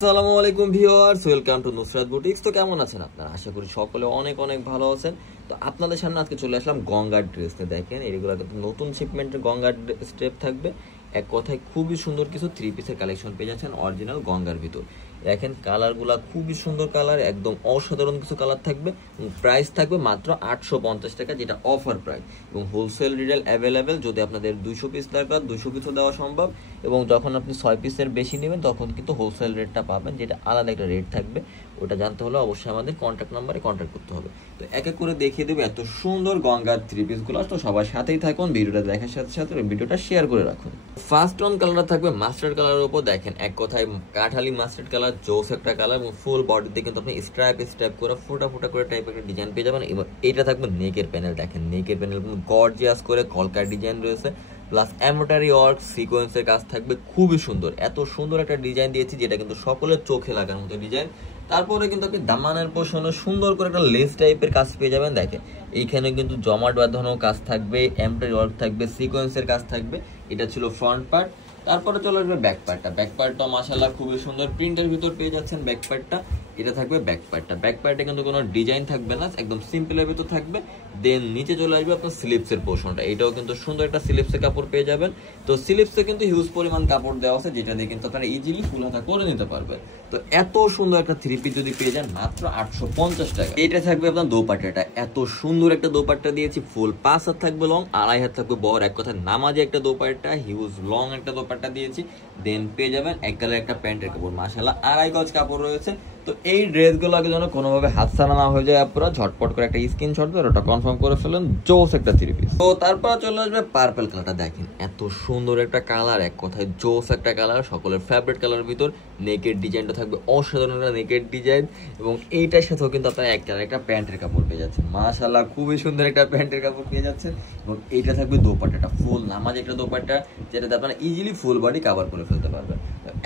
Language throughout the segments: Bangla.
আসসালামু আলাইকুম viewers, welcome to Nusrat boutiques. তো কেমন আছেন আপনারা? আশা করি সকলে অনেক অনেক ভালো আছেন। তো আপনাদের সামনে আজকে চলে আসলাম গঙ্গার ড্রেস নিয়ে। দেখেন এগুলো কিন্তু নতুন শিপমেন্টের গঙ্গার স্টেপ থাকবে। এক কথায় খুবই সুন্দর কিছু থ্রি পিসের কালেকশন পেয়ে যাচ্ছেন অরিজিনাল গঙ্গার ভিতর। দেখেন কালারগুলা খুবই সুন্দর কালার, একদম অসাধারণ কিছু কালার থাকবে। প্রাইস থাকবে মাত্র 850 টাকা, যেটা অফার প্রাইস। এবং হোলসেল রিটেল অ্যাভেলেবেল। যদি আপনাদের 200 পিস দরকার 200 পিসও দেওয়া সম্ভব। এবং যখন আপনি 6 পিসের বেশি নেবেন তখন কিন্তু হোলসেল রেটটা পাবেন, যেটা আলাদা একটা রেট থাকবে। ওটা জানতে হলে অবশ্যই আমাদের কন্ট্যাক্ট নাম্বারে কন্ট্যাক্ট করতে হবে। তো এক এক করে দেখিয়ে দেবো এত সুন্দর গঙ্গার থ্রি পিসগুলো। তো সবার সাথেই থাকুন, ভিডিওটা দেখার সাথে সাথে ভিডিওটা শেয়ার করে রাখুন। ফার্স্ট অন কালারটা থাকবে মাস্টার্ড কালারের উপর। দেখেন এক কথায় কাঠালি মাস্টার্ড কালার, জোস একটা কালার। এবং ফুল বডিতে কিন্তু আপনি স্ট্রাইপ করে ফোটা ফোটা করে টাইপের একটা ডিজাইন পেয়ে যাবেন। এবং এটা থাকবে নেকের প্যানেল। দেখেন নেকের প্যানেল কিন্তু গর্জিয়াস করে কলকার ডিজাইন রয়েছে, প্লাস এমব্রয়ডারি ওয়ার্ক সিকোয়েন্সের কাজ থাকবে। খুবই সুন্দর, এত সুন্দর একটা ডিজাইন দিয়েছি যেটা কিন্তু সকলের চোখে লাগার মতো ডিজাইন। তারপরে কিন্তু আপনি দামানের পোর্শনে সুন্দর করে একটা লেস টাইপের কাজ পেয়ে যাবেন। দেখেন এইখানে কিন্তু জমাট বাঁধানো কাজ থাকবে, এমব্রয়ডারি ওয়ার্ক থাকবে, সিকোয়েন্সের কাজ থাকবে। এটা ছিল ফ্রন্ট পার্ট। তারপরে চলে আসবে ব্যাক পার্টটা। ব্যাক পার্টটা মাশাআল্লাহ খুবই সুন্দর প্রিন্টের ভিতর পেয়ে যাচ্ছেন ব্যাক পার্টটা। এটা থাকবে ব্যাক পার্টটা। ব্যাক পার্টে কিন্তু কোনো ডিজাইন থাকবে না, একদম সিম্পলের ভিতর থাকবে। দেন নিচে চলে আসবে আপনার স্লিপসের পোর্শনটা। এটাও কিন্তু সুন্দর একটা স্লিপসের কাপড় পেয়ে যাবেন। তো স্লিপসে কিন্তু হিউজ পরিমাণ কাপড় দেওয়া আছে, যেটা দিয়ে কিন্তু আপনারা ইজিলি ফুল হাতা করে নিতে পারবেন। তো এত সুন্দর একটা থ্রি পিস যদি পেয়ে যান মাত্র 850 টাকা। এটা থাকবে আপনার দোপাট্টাটা। এত সুন্দর একটা দোপাট্টা দিয়েছি, ফুল 5 হাত থাকবে লং, 2.5 হাত থাকবে বড়। এক কথা নামাজে একটা দোপাট্টা, হিউজ লং একটা দোপাট্টা দিয়েছি। দেন পেয়ে যাবেন এক কালার একটা প্যান্টের কাপড়। মাশাআল্লাহ 2.5 গজ কাপড় রয়েছে। তো এই ড্রেসগুলোকে যেন কোনোভাবে হাতছাড়া না হয়ে যায়, আপনারা ঝটপট করে একটা স্ক্রিনশট দিয়ে ওটা কনফার্ম করে ফেলেন। জোস একটা থ্রি পিস। তো তারপর চলে আসবে পার্পল কালারটা। দেখেন এত সুন্দর একটা কালার, এক কথায় জোস একটা কালার, সকলের ফেভারিট কালার ভিতর। নেকের ডিজাইনটা থাকবে অসাধারণ একটা নেকের ডিজাইন। এবং এইটার সাথেও কিন্তু আপনারা একটা প্যান্টের কাপড় পেয়ে যাচ্ছেন। মাশাআল্লাহ খুবই সুন্দর একটা প্যান্টের কাপড় পেয়ে যাচ্ছেন। এবং এইটা থাকবে দোপাট্টাটা, ফুল নামাজ একটা দোপাট্টা, যেটাতে আপনারা ইজিলি ফুল বডি কভার করে ফেলতে পারবেন।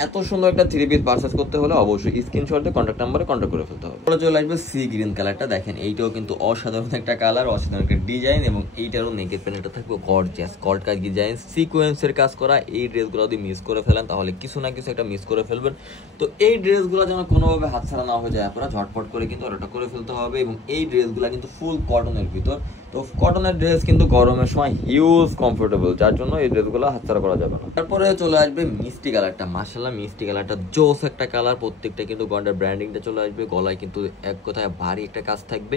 এত সুন্দর একটা থ্রি পিস পারচেজ করতে হলে অবশ্যই স্ক্রিনশট দিয়ে কন্ট্যাক্ট নাম্বারে কন্ট্যাক্ট করে ফেলতে হবে। পরে চলে আসবে সি গ্রিন কালারটা। দেখেন এইটাও কিন্তু অসাধারণ একটা কালার, অসাধারণ একটা ডিজাইন। এবং এইটারও নেকের প্যানেলটা থাকবে গর্জিয়াস কলকা ডিজাইন, সিকোয়েন্সের কাজ করা। এই ড্রেসগুলো যদি মিস করে ফেলেন তাহলে কিছু না কিছু একটা মিস করে ফেলবেন। তো এই ড্রেসগুলো যেন কোনোভাবে হাতছাড়া না হয়ে যায়, আপনারা ঝটপট করে কিন্তু অর্ডারটা করে ফেলতে হবে। এবং এই ড্রেসগুলো কিন্তু ফুল কটনের ভিতর। তো কটনের ড্রেস কিন্তু গরমের সময় হিউজ কমফোর্টেবল, যার জন্য এই ড্রেসগুলো হাতছাড়া করা যাবে না। তারপরে চলে আসবে মিষ্টি কালারটা। মাশাআল্লাহ মিষ্টি কালারটা জোস একটা কালার। প্রত্যেকটা কিন্তু গন্ডার ব্র্যান্ডিংটা চলে আসবে। গলায় কিন্তু এক কথায় ভারী একটা কাজ থাকবে,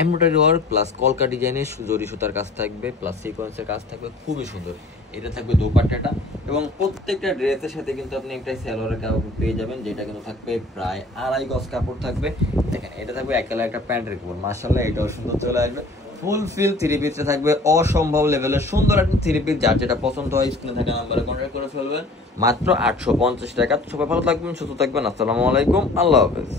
এমব্রয়ডারি ওয়ার্ক প্লাস কলকা ডিজাইনের জরি সুতার কাজ থাকবে, প্লাস সিকোয়েন্সের কাজ থাকবে। খুবই সুন্দর। এটা থাকবে দোপাট্টাটা। এবং প্রত্যেকটা ড্রেসের সাথে কিন্তু আপনি একটা সালোয়ারের কাপড় পেয়ে যাবেন, যেটা কিন্তু থাকবে প্রায় 2.5 গজ কাপড় থাকবে। দেখেন এটা থাকবে এক কালার একটা প্যান্টের কাপড়। মাশাআল্লাহ এটাও সুন্দর চলে আসবে। ফুল ফিল থ্রি পিসে থাকবে অসম্ভব লেভেলের সুন্দর একটা থ্রি পিস। যার যেটা পছন্দ হয় স্ক্রিনে থাকা নাম্বারে কন্ট্যাক্ট করে ফেলবেন। মাত্র 850 টাকা। সবাই ভালো থাকবেন, সুস্থ থাকবেন। আসসালামু আলাইকুম, আল্লাহ হাফেজ।